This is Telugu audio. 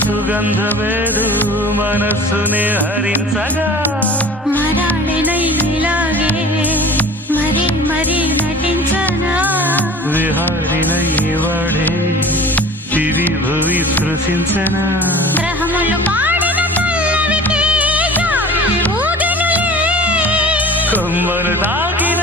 సుగంధమేదు మనస్సునే హరించగా మరాళినైలాగే మరీ మరీ నటించనా విహారినై వాడే దివి భువి స్పృశించనా గ్రహములు పాడిన పల్లవికి జాబిలి ఊగెనులే కొమ్మను తాకిన